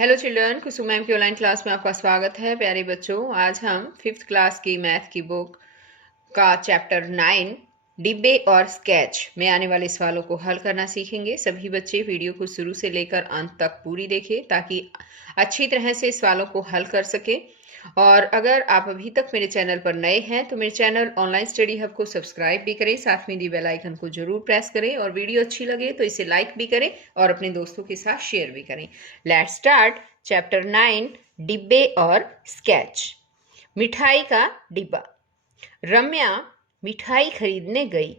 Hello children, कुसुम ma'am की online class में आपका स्वागत है। प्यारे बच्चों, आज हम फिफ्थ क्लास की मैथ की बुक का चैप्टर 9 डिब्बे और स्केच में आने वाले सवालों को हल करना सीखेंगे। सभी बच्चे वीडियो को शुरू से लेकर अंत तक पूरी देखें ताकि अच्छी तरह से सवालों को हल कर सकें। और अगर आप अभी तक मेरे चैनल पर नए हैं तो मेरे चैनल ऑनलाइन स्टडी हब को सब्सक्राइब भी करें, साथ में दी बेल आइकन को जरूर प्रेस करें और वीडियो अच्छी लगे तो इसे लाइक भी करें और अपने दोस्तों के साथ शेयर भी करें। लेट्स स्टार्ट चैप्टर 9 डिब्बे और स्केच। मिठाई का डिब्बा। रम्या मिठाई खरीदने गई।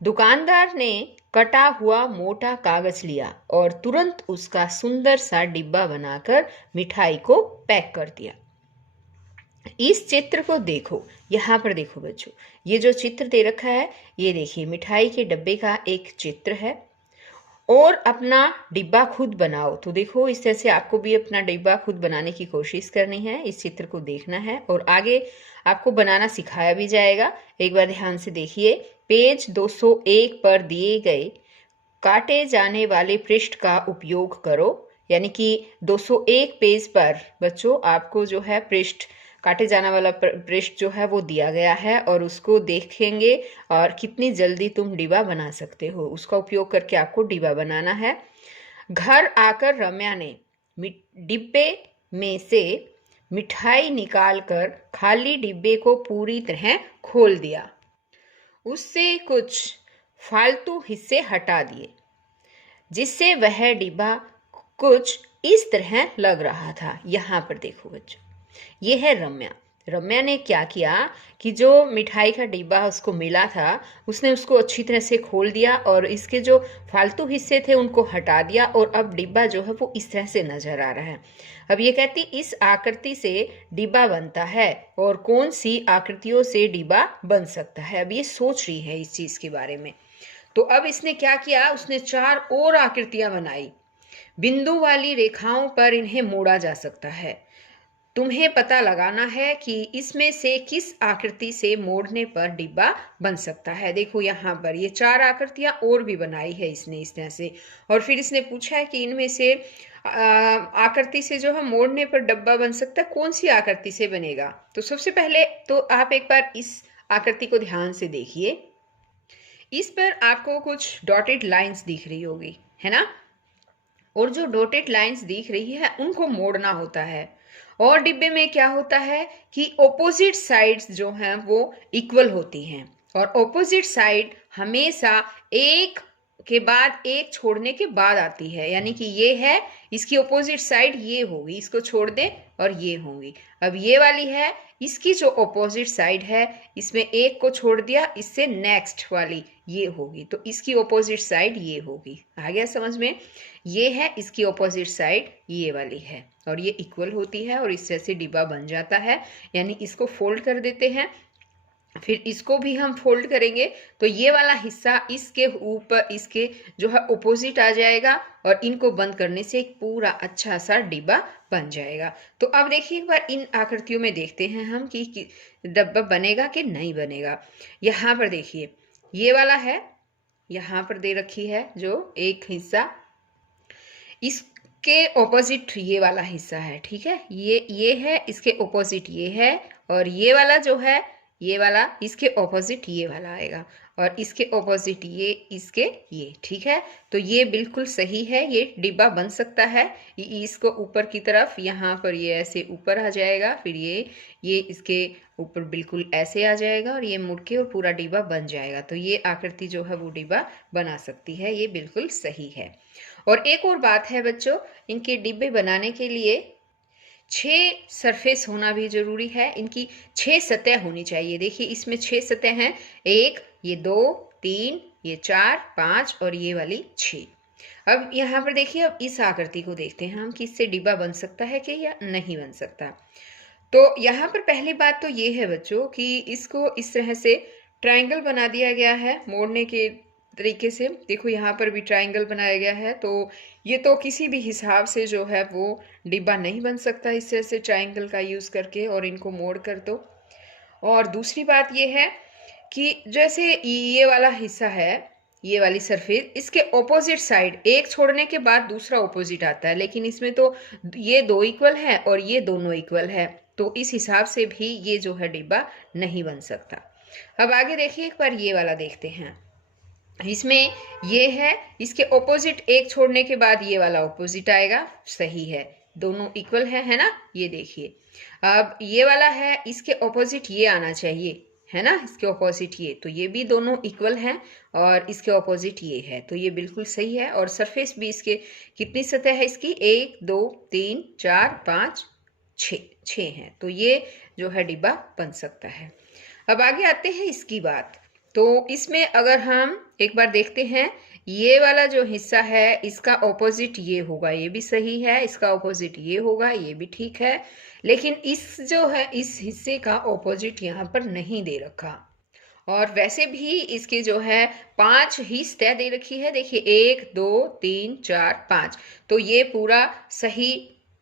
दुकानदार ने कटा हुआ मोटा कागज लिया और तुरंत उसका सुंदर सा डिब्बा बनाकर मिठाई को पैक कर दिया। इस चित्र को देखो, यहाँ पर देखो बच्चों, ये जो चित्र दे रखा है ये देखिए मिठाई के डब्बे का एक चित्र है। और अपना डिब्बा खुद बनाओ। तो देखो इस तरह से आपको भी अपना डिब्बा खुद बनाने की कोशिश करनी है। इस चित्र को देखना है और आगे आपको बनाना सिखाया भी जाएगा। एक बार ध्यान से देखिए, पेज 201 पर दिए गए काटे जाने वाले पृष्ठ का उपयोग करो। यानी कि 201 पेज पर बच्चों आपको जो है पृष्ठ, काटे जाने वाला पृष्ठ जो है वो दिया गया है और उसको देखेंगे और कितनी जल्दी तुम डिब्बा बना सकते हो उसका उपयोग करके आपको डिब्बा बनाना है। घर आकर रम्या ने डिब्बे में से मिठाई निकालकर खाली डिब्बे को पूरी तरह खोल दिया। उससे कुछ फालतू हिस्से हटा दिए जिससे वह डिब्बा कुछ इस तरह लग रहा था। यहाँ पर देखो बच्चों, ये है रम्या। रम्या ने क्या किया कि जो मिठाई का डिब्बा उसको मिला था उसने उसको अच्छी तरह से खोल दिया और इसके जो फालतू हिस्से थे उनको हटा दिया और अब डिब्बा जो है वो इस तरह से नजर आ रहा है। अब ये कहती इस आकृति से डिब्बा बनता है और कौन सी आकृतियों से डिब्बा बन सकता है। अब ये सोच रही है इस चीज के बारे में। तो अब इसने क्या किया, उसने 4 और आकृतियां बनाई। बिंदु वाली रेखाओं पर इन्हें मोड़ा जा सकता है। तुम्हें पता लगाना है कि इसमें से किस आकृति से मोड़ने पर डिब्बा बन सकता है। देखो यहाँ पर ये 4 आकृतियां और भी बनाई है इसने इस तरह से। और फिर इसने पूछा है कि इनमें से आकृति से जो है मोड़ने पर डिब्बा बन सकता है, कौन सी आकृति से बनेगा। तो सबसे पहले तो आप एक बार इस आकृति को ध्यान से देखिए। इस पर आपको कुछ डॉटेड लाइंस दिख रही होगी, है ना। और जो डॉटेड लाइंस दिख रही है उनको मोड़ना होता है। और डिब्बे में क्या होता है कि ऑपोजिट साइड्स जो हैं वो इक्वल होती हैं और ऑपोजिट साइड हमेशा एक के बाद एक छोड़ने के बाद आती है। यानी कि ये है, इसकी ऑपोजिट साइड ये होगी, इसको छोड़ दे और ये होगी। अब ये वाली है, इसकी जो ऑपोजिट साइड है इसमें एक को छोड़ दिया, इससे नेक्स्ट वाली ये होगी, तो इसकी ऑपोजिट साइड ये होगी। आ गया समझ में। ये है, इसकी ऑपोजिट साइड ये वाली है और ये इक्वल होती है और इस तरह से डिब्बा बन जाता है। यानी इसको फोल्ड कर देते हैं, फिर इसको भी हम फोल्ड करेंगे तो ये वाला हिस्सा इसके ऊपर इसके जो है ऑपोजिट आ जाएगा और इनको बंद करने से एक पूरा अच्छा सा डिब्बा बन जाएगा। तो अब देखिए एक बार इन आकृतियों में देखते हैं हम कि डिब्बा बनेगा कि नहीं बनेगा। यहाँ पर देखिए ये वाला है, यहाँ पर दे रखी है जो एक हिस्सा, इसके ऑपोजिट ये वाला हिस्सा है, ठीक है। ये है, इसके ऑपोजिट ये है और ये वाला जो है ये वाला इसके ऑपोजिट ये वाला आएगा और इसके ऑपोजिट ये, इसके ये, ठीक है। तो ये बिल्कुल सही है, ये डिब्बा बन सकता है। इसको ऊपर की तरफ यहाँ पर ये ऐसे ऊपर आ जाएगा, फिर ये इसके ऊपर बिल्कुल ऐसे आ जाएगा और ये मुड़ के और पूरा डिब्बा बन जाएगा। तो ये आकृति जो है वो डिब्बा बना सकती है, ये बिल्कुल सही है। और एक और बात है बच्चों, इनके डिब्बे बनाने के लिए 6 सरफेस होना भी जरूरी है। इनकी 6 सतह होनी चाहिए। देखिए इसमें 6 सतह हैं, 1, ये 2, 3, ये 4, 5 और ये वाली 6। अब यहाँ पर देखिए, अब इस आकृति को देखते हैं हम कि इससे डिब्बा बन सकता है कि या नहीं बन सकता। तो यहाँ पर पहली बात तो ये है बच्चों कि इसको इस तरह से ट्रायंगल बना दिया गया है मोड़ने के तरीके से। देखो यहाँ पर भी ट्रायंगल बनाया गया है, तो ये तो किसी भी हिसाब से जो है वो डिब्बा नहीं बन सकता इस तरह से ट्रायंगल का यूज़ करके और इनको मोड़ कर दो। और दूसरी बात ये है कि जैसे ये वाला हिस्सा है ये वाली सरफेस, इसके ऑपोजिट साइड एक छोड़ने के बाद दूसरा ऑपोजिट आता है, लेकिन इसमें तो ये दो इक्वल है और ये दोनों इक्वल है, तो इस हिसाब से भी ये जो है डिब्बा नहीं बन सकता। अब आगे देखिए, एक बार ये वाला देखते हैं। इसमें ये है, इसके ऑपोजिट एक छोड़ने के बाद ये वाला ऑपोजिट आएगा, सही है, दोनों इक्वल है ना। ये देखिए, अब ये वाला है, इसके ऑपोजिट ये आना चाहिए, है ना, इसके ऑपोजिट ये, तो ये भी दोनों इक्वल हैं और इसके ऑपोजिट ये है, तो ये बिल्कुल सही है। और सरफेस भी इसके कितनी सतह है इसकी, 1 2 3 4 5 6 है, तो ये जो है डिब्बा बन सकता है। अब आगे आते हैं इसकी बात। तो इसमें अगर हम एक बार देखते हैं, ये वाला जो हिस्सा है इसका ऑपोजिट ये होगा, ये भी सही है, इसका ऑपोजिट ये होगा, ये भी ठीक है, लेकिन इस जो है इस हिस्से का ऑपोजिट यहाँ पर नहीं दे रखा। और वैसे भी इसके जो है 5 ही सतह दे रखी है, देखिए 1 2 3 4 5, तो ये पूरा सही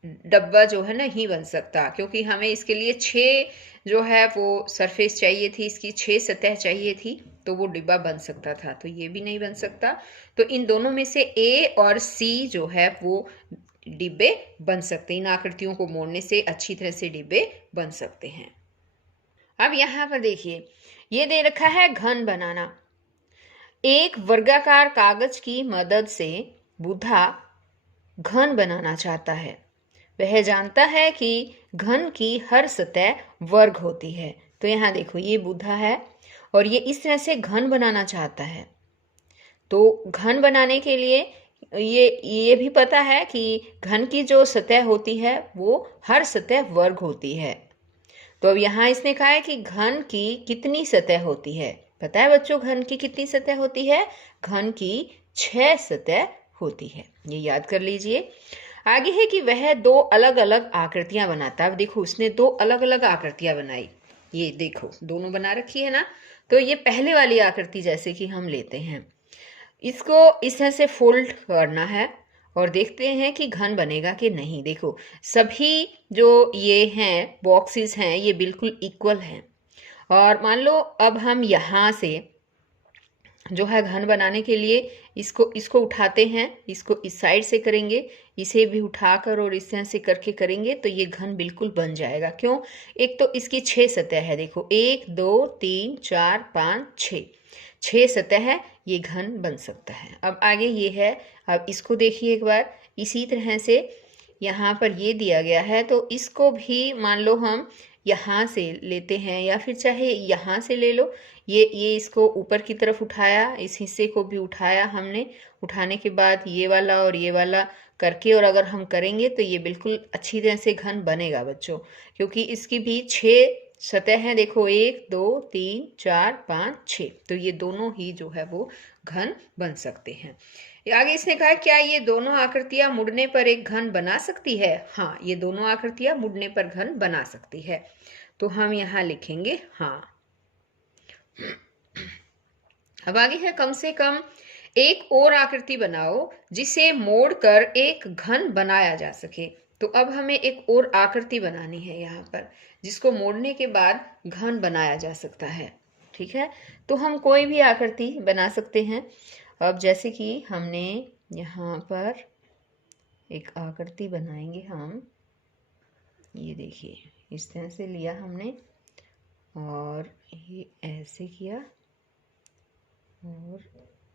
डब्बा जो है नहीं बन सकता, क्योंकि हमें इसके लिए 6 जो है वो सरफेस चाहिए थी, इसकी 6 सतह चाहिए थी, तो वो डिब्बा बन सकता था, तो ये भी नहीं बन सकता। तो इन दोनों में से ए और सी जो है वो डिब्बे बन सकते हैं, इन आकृतियों को मोड़ने से अच्छी तरह से डिब्बे बन सकते हैं। अब यहाँ पर देखिए, ये दे रखा है घन बनाना। एक वर्गाकार कागज की मदद से बुद्धा घन बनाना चाहता है। वह जानता है कि घन की हर सतह वर्ग होती है। तो यहाँ देखो, ये बुद्धा है और ये इस तरह से घन बनाना चाहता है। तो घन बनाने के लिए ये भी पता है कि घन की जो सतह होती है वो हर सतह वर्ग होती है। तो अब यहाँ इसने कहा है कि घन की कितनी सतह होती है। पता है बच्चों, घन की कितनी सतह होती है? घन की 6 सतह होती है, ये याद कर लीजिए। आगे है कि वह 2 अलग अलग आकृतियां बनाता है। अब देखो, उसने 2 अलग अलग आकृतियां बनाई, ये देखो दोनों बना रखी है ना। तो ये पहले वाली आकृति जैसे कि हम लेते हैं, इसको इस तरह से फोल्ड करना है और देखते हैं कि घन बनेगा कि नहीं। देखो, सभी जो ये हैं बॉक्सेस हैं ये बिल्कुल इक्वल हैं, और मान लो अब हम यहाँ से जो है घन बनाने के लिए इसको उठाते हैं, इसको इस साइड से करेंगे, इसे भी उठाकर और इस तरह से करके करेंगे तो ये घन बिल्कुल बन जाएगा। क्यों? एक तो इसकी 6 सतह है, देखो 1 2 3 4 5 6 सतह है, ये घन बन सकता है। अब आगे ये है, अब इसको देखिए एक बार, इसी तरह से यहाँ पर ये दिया गया है, तो इसको भी मान लो हम यहाँ से लेते हैं या फिर चाहे यहाँ से ले लो। ये इसको ऊपर की तरफ उठाया, इस हिस्से को भी उठाया हमने, उठाने के बाद ये वाला और ये वाला करके और अगर हम करेंगे तो ये बिल्कुल अच्छी तरह से घन बनेगा बच्चों, क्योंकि इसकी भी 6 सतह हैं, देखो 1 2 3 4 5 6, तो ये दोनों ही जो है वो घन बन सकते हैं। आगे इसने कहा, क्या ये दोनों आकृतियां मुड़ने पर एक घन बना सकती है? हाँ, ये दोनों आकृतियां मुड़ने पर घन बना सकती है, तो हम यहाँ लिखेंगे हाँ। अब आगे है, कम से कम एक और आकृति बनाओ जिसे मोड़कर एक घन बनाया जा सके। तो अब हमें एक और आकृति बनानी है यहाँ पर, जिसको मोड़ने के बाद घन बनाया जा सकता है। ठीक है, तो हम कोई भी आकृति बना सकते हैं। अब जैसे कि हमने यहाँ पर एक आकृति बनाएंगे हम, ये देखिए इस तरह से लिया हमने और ये ऐसे किया और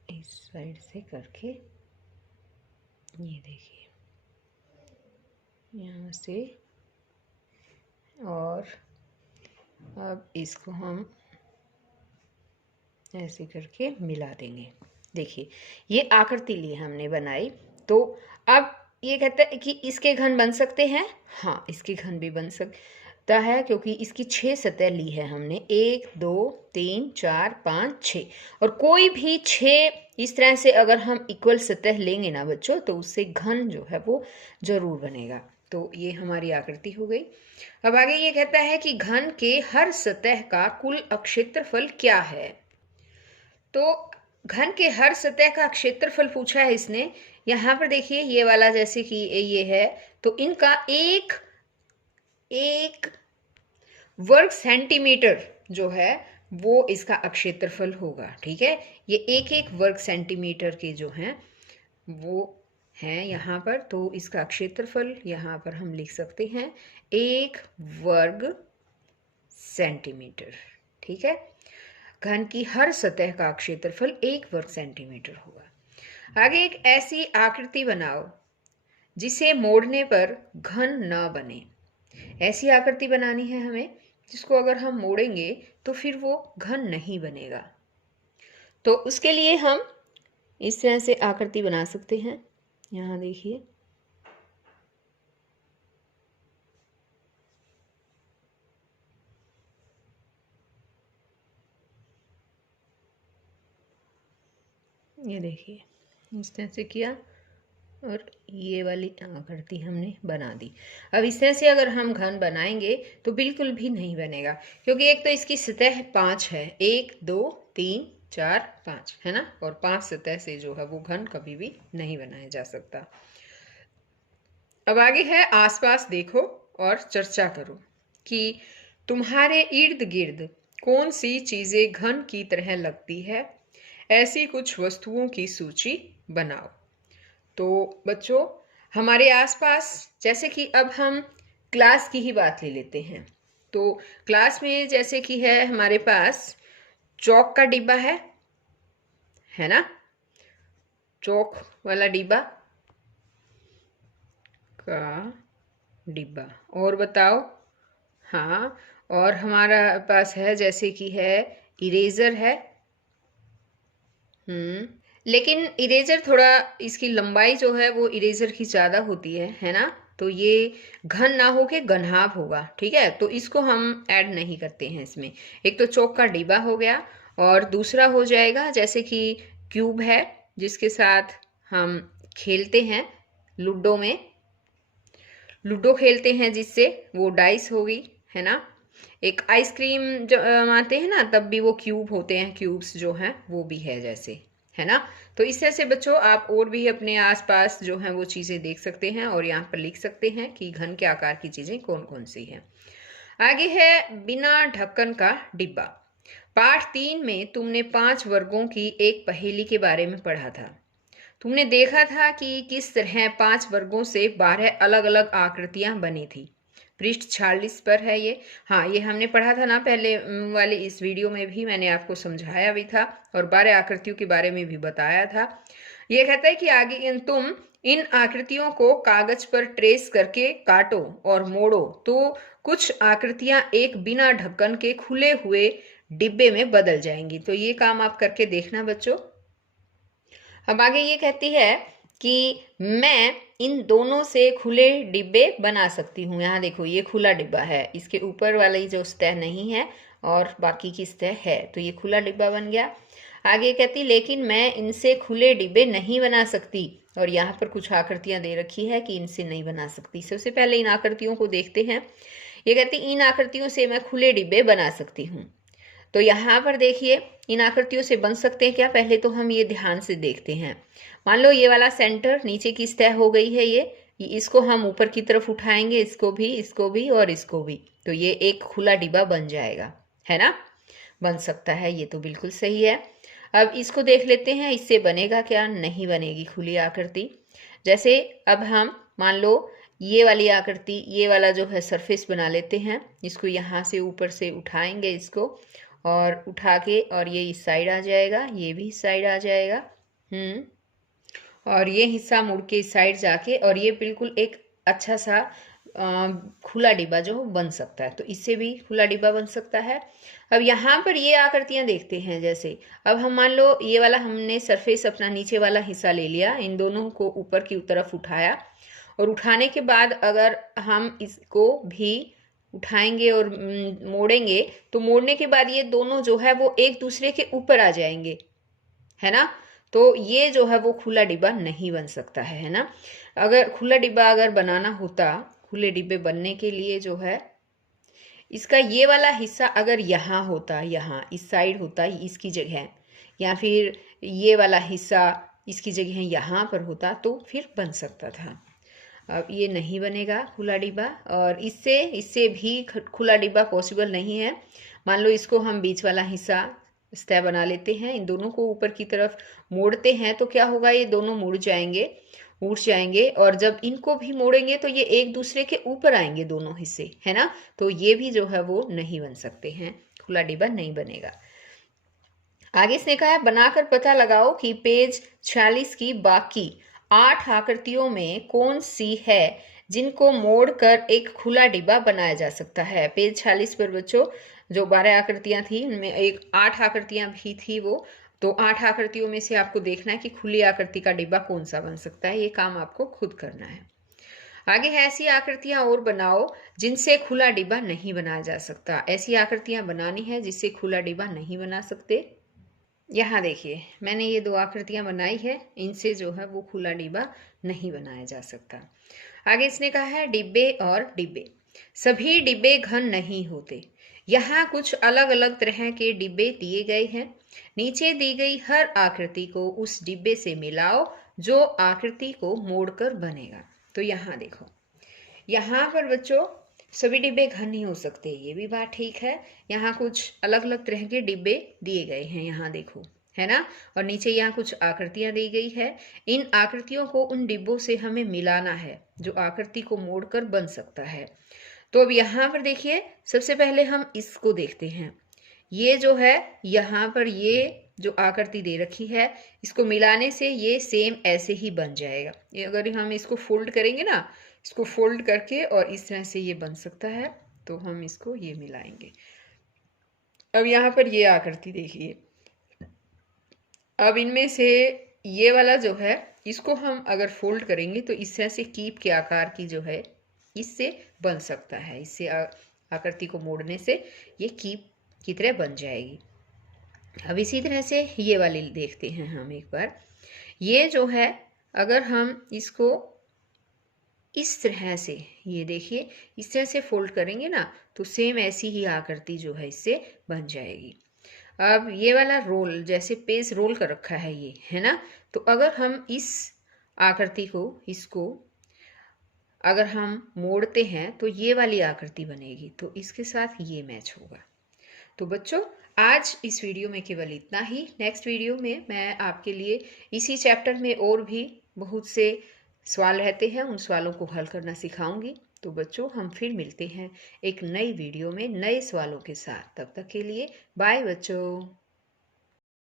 इस साइड से करके ये देखिए यहाँ से, और अब इसको हम ऐसे करके मिला देंगे। देखिए, ये आकृति ली हमने बनाई, तो अब ये कहता है कि इसके घन बन सकते हैं। हाँ, इसके घन भी बन सकता है, क्योंकि इसकी 6 सतह ली है हमने, 1 2 3 4 5 6, और कोई भी 6 इस तरह से अगर हम इक्वल सतह लेंगे ना बच्चों, तो उससे घन जो है वो जरूर बनेगा। तो ये हमारी आकृति हो गई। अब आगे ये कहता है कि घन के हर सतह का कुल क्षेत्रफल क्या है। तो घन के हर सतह का क्षेत्रफल पूछा है इसने। यहाँ पर देखिए, ये वाला जैसे कि ये है, तो इनका एक वर्ग सेंटीमीटर जो है वो इसका अक्षेत्रफल होगा। ठीक है, ये एक एक वर्ग सेंटीमीटर के जो हैं वो हैं यहाँ पर, तो इसका क्षेत्रफल यहाँ पर हम लिख सकते हैं 1 वर्ग सेंटीमीटर। ठीक है, घन की हर सतह का क्षेत्रफल 1 वर्ग सेंटीमीटर होगा। आगे एक ऐसी आकृति बनाओ जिसे मोड़ने पर घन न बने। ऐसी आकृति बनानी है हमें जिसको अगर हम मोड़ेंगे तो फिर वो घन नहीं बनेगा। तो उसके लिए हम इस तरह से आकृति बना सकते हैं। यहाँ देखिए, ये देखिए इस तरह से किया और ये वाली आकृति हमने बना दी। अब इस तरह से अगर हम घन बनाएंगे तो बिल्कुल भी नहीं बनेगा, क्योंकि एक तो इसकी सतह 5 है, 1 2 3 4 5 है ना, और 5 सतह से जो है वो घन कभी भी नहीं बनाया जा सकता। अब आगे है आसपास देखो और चर्चा करो कि तुम्हारे इर्द गिर्द कौन सी चीजें घन की तरह लगती है। ऐसी कुछ वस्तुओं की सूची बनाओ। तो बच्चों, हमारे आसपास, जैसे कि अब हम क्लास की ही बात ले लेते हैं, तो क्लास में जैसे कि है हमारे पास चौक का डिब्बा है ना, चौक वाला डिब्बा का डिब्बा। और बताओ, हाँ, और हमारा पास है जैसे कि है इरेजर लेकिन इरेजर थोड़ा इसकी लंबाई जो है वो इरेजर की ज़्यादा होती है ना, तो ये घन ना हो के घनाभ होगा। ठीक है, तो इसको हम ऐड नहीं करते हैं इसमें। एक तो चौक का डिब्बा हो गया, और दूसरा हो जाएगा जैसे कि क्यूब है जिसके साथ हम खेलते हैं लूडो में, लूडो खेलते हैं जिससे वो डाइस होगी, है ना। एक आइसक्रीम जो आते हैं ना तब भी वो क्यूब होते हैं, क्यूब्स जो हैं वो भी है जैसे, है ना। तो इस तरह से बच्चों आप और भी अपने आसपास जो हैं वो चीज़ें देख सकते हैं और यहाँ पर लिख सकते हैं कि घन के आकार की चीज़ें कौन कौन सी हैं। आगे है बिना ढक्कन का डिब्बा। पाठ 3 में तुमने 5 वर्गों की एक पहेली के बारे में पढ़ा था। तुमने देखा था कि किस तरह 5 वर्गों से 12 अलग अलग आकृतियां बनी थी। पृष्ठ 46 पर है ये। हाँ, ये हमने पढ़ा था ना पहले वाली इस वीडियो में भी, मैंने आपको समझाया भी था और 12 आकृतियों के बारे में भी बताया था। ये कहता है कि आगे तुम इन आकृतियों को कागज पर ट्रेस करके काटो और मोड़ो तो कुछ आकृतियां एक बिना ढक्कन के खुले हुए डिब्बे में बदल जाएंगी। तो ये काम आप करके देखना बच्चों। अब आगे ये कहती है कि मैं इन दोनों से खुले डिब्बे बना सकती हूँ। यहाँ देखो ये खुला डिब्बा है, इसके ऊपर वाली जो सतह नहीं है और बाकी की सतह है, तो ये खुला डिब्बा बन गया। आगे कहती लेकिन मैं इनसे खुले डिब्बे नहीं बना सकती, और यहाँ पर कुछ आकृतियां दे रखी है कि इनसे नहीं बना सकती। सबसे पहले इन आकृतियों को देखते हैं। ये कहती इन आकृतियों से मैं खुले डिब्बे बना सकती हूँ। तो यहाँ पर देखिए इन आकृतियों से बन सकते हैं क्या, पहले तो हम ये ध्यान से देखते हैं। मान लो ये वाला सेंटर नीचे की सतह हो गई है, ये इसको हम ऊपर की तरफ उठाएंगे, इसको भी और इसको भी, तो ये एक खुला डिब्बा बन जाएगा, है ना। बन सकता है, ये तो बिल्कुल सही है। अब इसको देख लेते हैं, इससे बनेगा क्या, नहीं बनेगी खुली आकृति। जैसे अब हम मान लो ये वाली आकृति, ये वाला जो है सरफेस बना लेते हैं, इसको यहाँ से ऊपर से उठाएंगे इसको, और उठा के और ये इस साइड आ जाएगा, ये भी इस साइड आ जाएगा, और ये हिस्सा मुड़ के इस साइड जाके, और ये बिल्कुल एक अच्छा सा खुला डिब्बा जो बन सकता है। तो इससे भी खुला डिब्बा बन सकता है। अब यहाँ पर ये आकृतियां देखते हैं, जैसे अब हम मान लो ये वाला हमने सरफेस अपना नीचे वाला हिस्सा ले लिया, इन दोनों को ऊपर की तरफ उठाया, और उठाने के बाद अगर हम इसको भी उठाएंगे और मोड़ेंगे, तो मोड़ने के बाद ये दोनों जो है वो एक दूसरे के ऊपर आ जाएंगे, है ना। तो ये जो है वो खुला डिब्बा नहीं बन सकता है ना। अगर खुला डिब्बा अगर बनाना होता, खुले डिब्बे बनने के लिए जो है इसका ये वाला हिस्सा अगर यहाँ होता, यहाँ इस साइड होता इसकी जगह, या फिर ये वाला हिस्सा इसकी जगह यहाँ पर होता, तो फिर बन सकता था। अब ये नहीं बनेगा खुला डिब्बा, और इससे भी खुला डिब्बा पॉसिबल नहीं है। मान लो इसको हम बीच वाला हिस्सा सतह बना लेते हैं, इन दोनों को ऊपर की तरफ मोड़ते हैं तो क्या होगा, ये दोनों मुड़ जाएंगे, उठ जाएंगे, और जब इनको भी मोड़ेंगे तो ये एक दूसरे के ऊपर आएंगे दोनों हिस्से, है ना। तो ये भी जो है वो नहीं बन सकते हैं, खुला डिब्बा नहीं बनेगा। आगे इसने कहा है बनाकर पता लगाओ कि पेज 46 की बाकी 8 आकृतियों में कौन सी है जिनको मोड़कर एक खुला डिब्बा बनाया जा सकता है। पेज 46 पर बच्चों जो 12 आकृतियां थी उनमें एक 8 आकृतियां भी थी वो, तो 8 आकृतियों में से आपको देखना है कि खुली आकृति का डिब्बा कौन सा बन सकता है। ये काम आपको खुद करना है। आगे है ऐसी आकृतियां और बनाओ जिनसे खुला डिब्बा नहीं बनाया जा सकता। ऐसी आकृतियां बनानी है जिससे खुला डिब्बा नहीं बना सकते। यहाँ देखिए मैंने ये 2 आकृतियां बनाई है, इनसे जो है वो खुला डिब्बा नहीं बनाया जा सकता। आगे इसने कहा है डिब्बे और डिब्बे। सभी डिब्बे घन नहीं होते। यहाँ कुछ अलग अलग तरह के डिब्बे दिए गए हैं। नीचे दी गई हर आकृति को उस डिब्बे से मिलाओ जो आकृति को मोड़कर बनेगा। तो यहाँ देखो, यहाँ पर बच्चों सभी डिब्बे घन नहीं हो सकते, ये भी बात ठीक है। यहाँ कुछ अलग अलग तरह के डिब्बे दिए गए हैं, यहाँ देखो, है ना। और नीचे यहाँ कुछ आकृतियां दी गई है। इन आकृतियों को उन डिब्बों से हमें मिलाना है जो आकृति को मोड़कर बन सकता है। तो अब यहाँ पर देखिए, सबसे पहले हम इसको देखते हैं। ये जो है यहाँ पर ये जो आकृति दे रखी है, इसको मिलाने से ये सेम ऐसे ही बन जाएगा। ये अगर हम इसको फोल्ड करेंगे ना, इसको फोल्ड करके और इस तरह से ये बन सकता है, तो हम इसको ये मिलाएंगे। अब यहाँ पर ये आकृति देखिए, अब इनमें से ये वाला जो है इसको हम अगर फोल्ड करेंगे तो इस तरह से कीप के आकार की जो है इससे बन सकता है। इससे आकृति को मोड़ने से ये कीप की तरह बन जाएगी। अब इसी तरह से ये वाली देखते हैं हम एक बार। ये जो है अगर हम इसको इस तरह से, ये देखिए इस तरह से फोल्ड करेंगे ना तो सेम ऐसी ही आकृति जो है इससे बन जाएगी। अब ये वाला रोल, जैसे पेज रोल कर रखा है ये, है ना, तो अगर हम इस आकृति को, इसको अगर हम मोड़ते हैं तो ये वाली आकृति बनेगी, तो इसके साथ ये मैच होगा। तो बच्चों आज इस वीडियो में केवल इतना ही। नेक्स्ट वीडियो में मैं आपके लिए इसी चैप्टर में और भी बहुत से सवाल रहते हैं, उन सवालों को हल करना सिखाऊंगी। तो बच्चों हम फिर मिलते हैं एक नई वीडियो में नए सवालों के साथ। तब तक के लिए बाय बच्चों।